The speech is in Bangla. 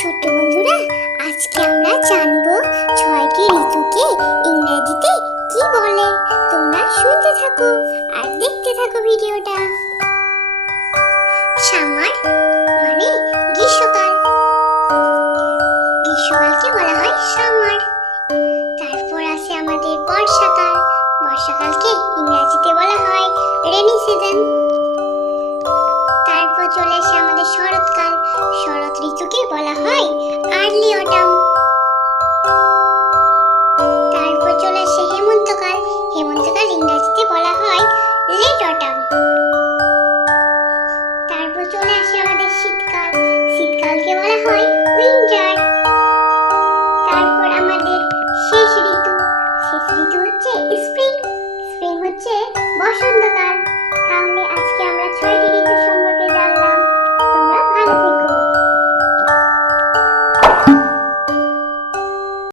ছোট্ট বন্ধুরা, আজকে আমরা জানবো ছয়টি ঋতুকে ইংরেজিতে কি বলে। তোমরা শুনতে থাকো আর দেখতে থাকো ভিডিওটা। সামার মানে গ্রীষ্মকাল, গ্রীষ্মকালকে বলা হয় সামার। তারপর আছে আমাদের বর্ষাকাল, বর্ষাকালকে ইংরেজিতে বলা হয় রেনি সিজন। তারপর চলে আসে আমাদের শরৎকাল, শরৎ ঋতুকে বলা হয় আর্লি অটাম। তারপর চলে আসে হেমন্তকাল, হেমন্তকাল ইংরেজিতে বলা হয় লেট অটাম। তারপর চলে আসে আমাদের শীতকাল, শীতকালকে বলা হয়